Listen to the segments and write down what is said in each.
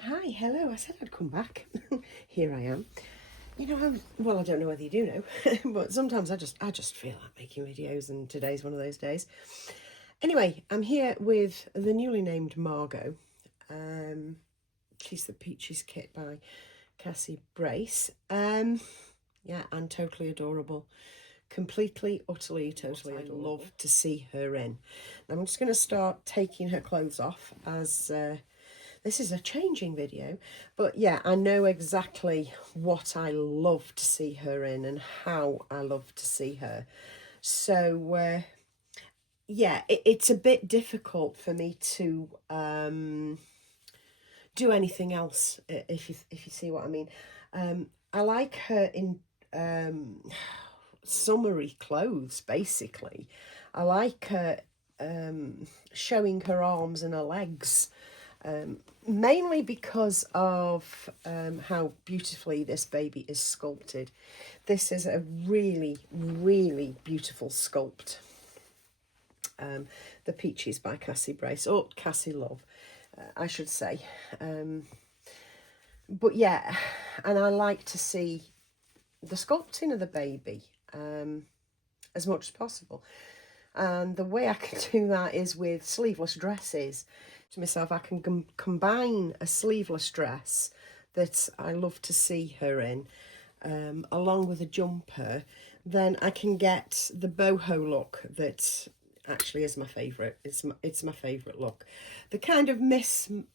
Hi, hello. I said I'd come back. Here I am. You know, well, I don't know whether you do know, but sometimes I just feel like making videos, and today's one of those days. Anyway, I'm here with the newly named Margot. She's the Peaches kit by Cassie Brace. Yeah, and totally adorable. Completely, utterly, totally adorable. I love to see her in. I'm just going to start taking her clothes off as this is a changing video, but yeah, I know exactly what I love to see her in and how I love to see her. So yeah, it's a bit difficult for me to do anything else, if you see what I mean. I like her in summery clothes, basically. I like her showing her arms and her legs, mainly because of how beautifully this baby is sculpted. This is a really, really beautiful sculpt. The Peaches by Cassie Brace, or Cassie Love, I should say. But yeah, and I like to see the sculpting of the baby as much as possible. And the way I can do that is with sleeveless dresses. To myself, I can combine a sleeveless dress that I love to see her in, along with a jumper. Then I can get the boho look that actually is my favourite. It's my favourite look. The kind of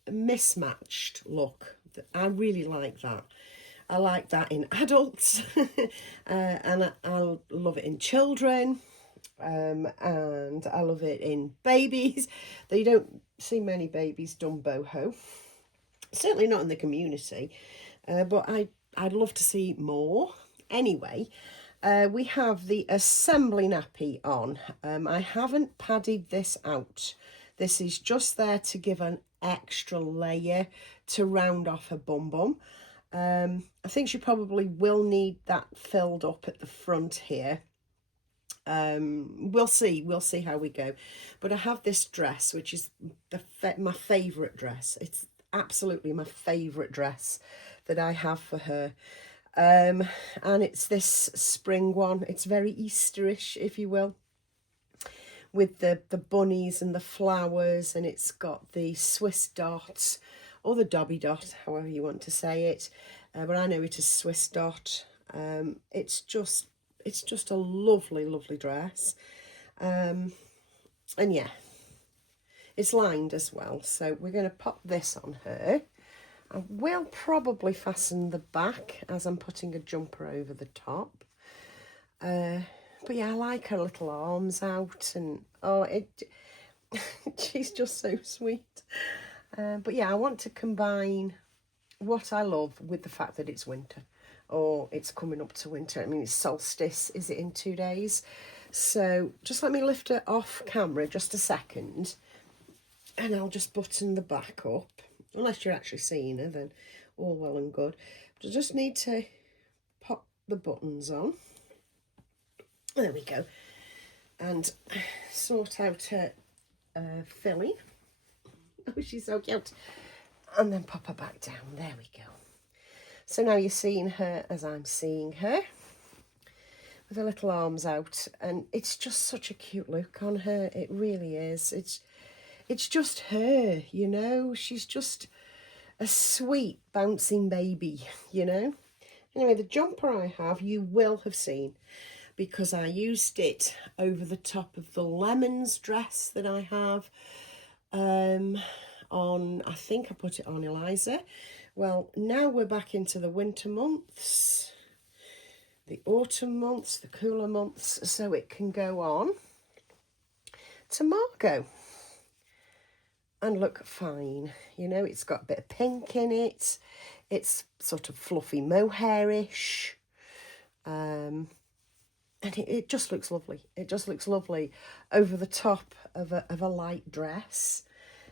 mismatched look. I really like that. I like that in adults, and I love it in children. And I love it in babies. They don't see many babies done boho, certainly not in the community, but I'd love to see more. Anyway, we have the assembly nappy on. I haven't padded this out. This is just there to give an extra layer to round off her bum bum. I think she probably will need that filled up at the front here. We'll see how we go, but I have this dress, which is my favorite dress. It's absolutely my favorite dress that I have for her, and it's this spring one. It's very Easterish, if you will, with the bunnies and the flowers, and it's got the Swiss dot or the Dobby dot, however you want to say it, but I know it as Swiss dot. It's just a lovely, lovely dress. And yeah, it's lined as well. So we're going to pop this on her. I will probably fasten the back as I'm putting a jumper over the top. But yeah, I like her little arms out, and she's just so sweet. But yeah, I want to combine what I love with the fact that it's winter, or it's coming up to winter. I mean, it's solstice, is it in 2 days? So just let me lift her off camera just a second, and I'll just button the back up. Unless you're actually seeing her, then all well and good. But I just need to pop the buttons on. There we go. And sort out her filly. Oh, she's so cute. And then pop her back down. There we go. So now you're seeing her as I'm seeing her, with her little arms out, and it's just such a cute look on her. It really is. It's just her, you know. She's just a sweet bouncing baby, you know. Anyway, the jumper I have, you will have seen, because I used it over the top of the lemons dress that I have on, I think I put it on Eliza. Well, now we're back into the winter months, the autumn months, the cooler months, so it can go on to Margot and look fine. You know, it's got a bit of pink in it. It's sort of fluffy mohairish. And it just looks lovely. It just looks lovely over the top of a light dress.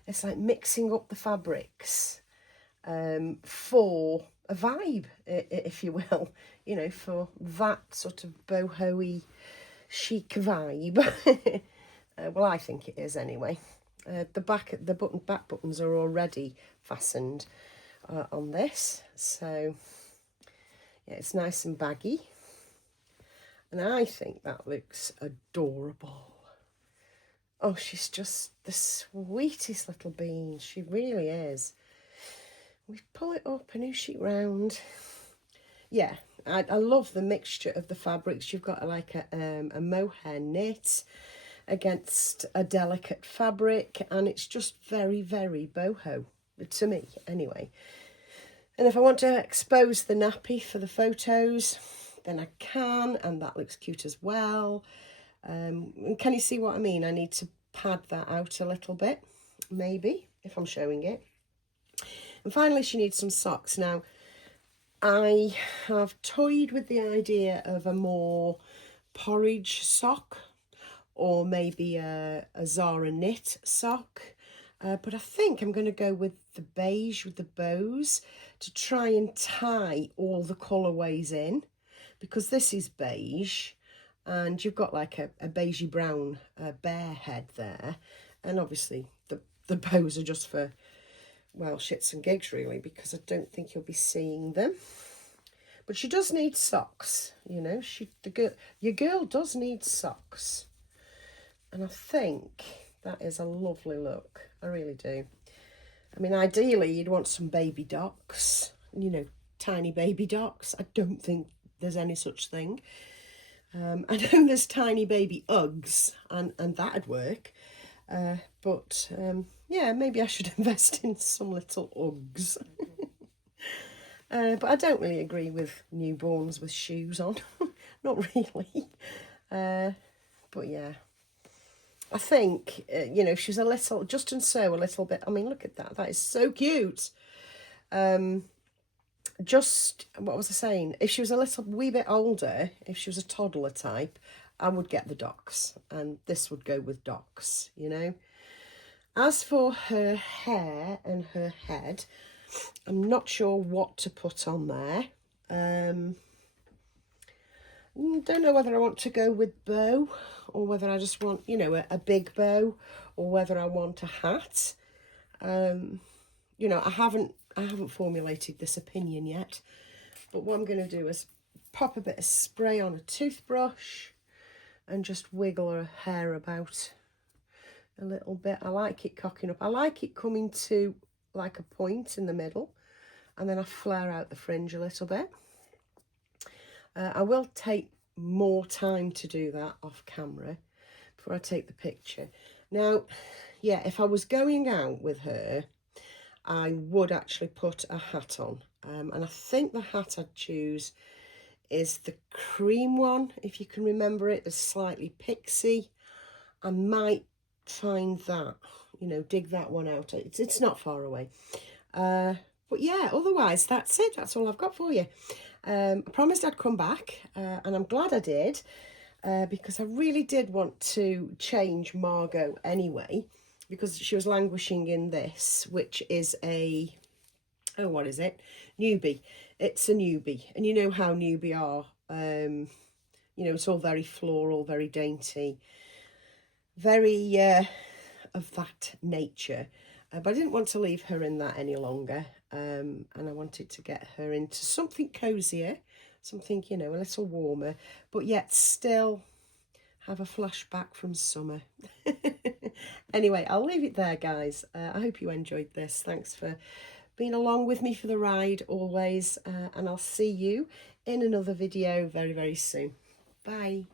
It's like mixing up the fabrics for a vibe, if you will, you know, for that sort of boho-y chic vibe. Well, I think it is anyway. The back buttons are already fastened on this. So yeah, it's nice and baggy. And I think that looks adorable. Oh, she's just the sweetest little bean. She really is. We pull it up, a new sheet round. Yeah, I love the mixture of the fabrics. You've got like a mohair knit against a delicate fabric, and it's just very, very boho, to me anyway. And if I want to expose the nappy for the photos, then I can, and that looks cute as well. And can you see what I mean? I need to pad that out a little bit, maybe, if I'm showing it. And finally, she needs some socks. Now, I have toyed with the idea of a more porridge sock, or maybe a Zara knit sock. But I think I'm going to go with the beige with the bows to try and tie all the colourways in, because this is beige and you've got like a beigey brown bear head there, and obviously the bows are just for, well, shits and gigs really, because I don't think you'll be seeing them. But she does need socks, you know. Your girl does need socks, and I think that is a lovely look. I really do. I mean, ideally you'd want some baby docks, you know, tiny baby docks. I don't think there's any such thing. I know there's tiny baby Uggs, and that'd work. But yeah, maybe I should invest in some little Uggs. But I don't really agree with newborns with shoes on. Not really. But yeah, I think, you know, she's a little, just and so a little bit. I mean, look at that. That is so cute. Just, what was I saying? If she was a little wee bit older, if she was a toddler type, I would get the docks, and this would go with docks, you know. As for her hair and her head, I'm not sure what to put on there. Don't know whether I want to go with bow, or whether I just want, you know, a big bow, or whether I want a hat. You know, I haven't formulated this opinion yet, but what I'm going to do is pop a bit of spray on a toothbrush and just wiggle her hair about a little bit. I like it cocking up. I like it coming to like a point in the middle, and then I flare out the fringe a little bit. I will take more time to do that off camera before I take the picture. Now, yeah, if I was going out with her, I would actually put a hat on. And I think the hat I'd choose is the cream one, if you can remember it, the slightly pixie. I might find that, you know, dig that one out. It's not far away. But yeah, otherwise, that's it. That's all I've got for you. I promised I'd come back, and I'm glad I did, because I really did want to change Margot anyway, because she was languishing in this, which is a, oh, what is it? Newbie. It's a newbie. And you know how newbie are. You know, it's all very floral, very dainty, very of that nature. But I didn't want to leave her in that any longer. And I wanted to get her into something cozier, something, you know, a little warmer, but yet still have a flashback from summer. Anyway, I'll leave it there, guys. I hope you enjoyed this. Thanks for being along with me for the ride always, and I'll see you in another video very, very soon. Bye.